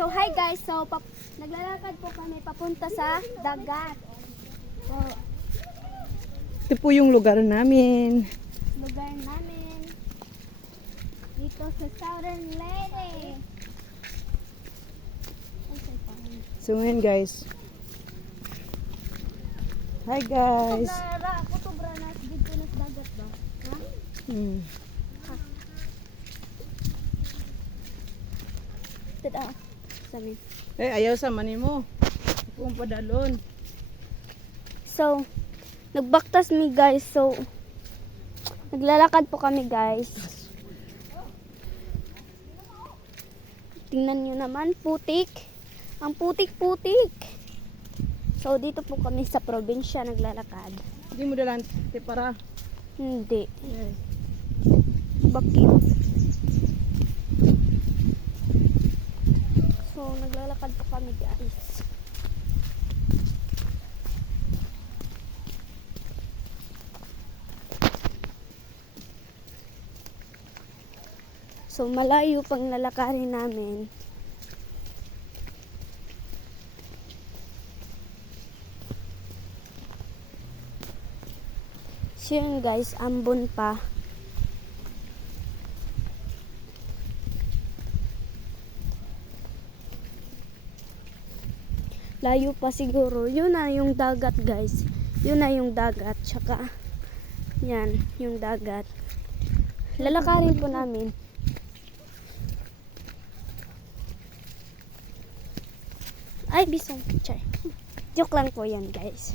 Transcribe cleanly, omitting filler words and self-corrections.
So hi guys, so naglalakad po kami papunta sa dagat. So, Ito po yung lugar namin. lugar namin dito sa Southern Leyte. So ngayon guys. Hi guys. Nara ako to branas dito na sa dagat ba? Ha? Tada. Sabi. Ayaw sa manin mo. Kung padalon. So, nagbaktas mi guys. So, naglalakad po kami guys. Tingnan nyo naman, putik. Ang putik-putik. So, dito po kami sa probinsya naglalakad. Hindi mo dalan para. Hindi. Yeah. Bakit? So, naglalakad po kami guys. So, malayo pang lalakarin namin. So, yun guys, ambon pa. Layo pa siguro. Yun na yung dagat guys. Yun na yung dagat. Tsaka, yan, yung dagat. Lalakarin po namin. Ay, bisong picture. Joke lang po yan guys.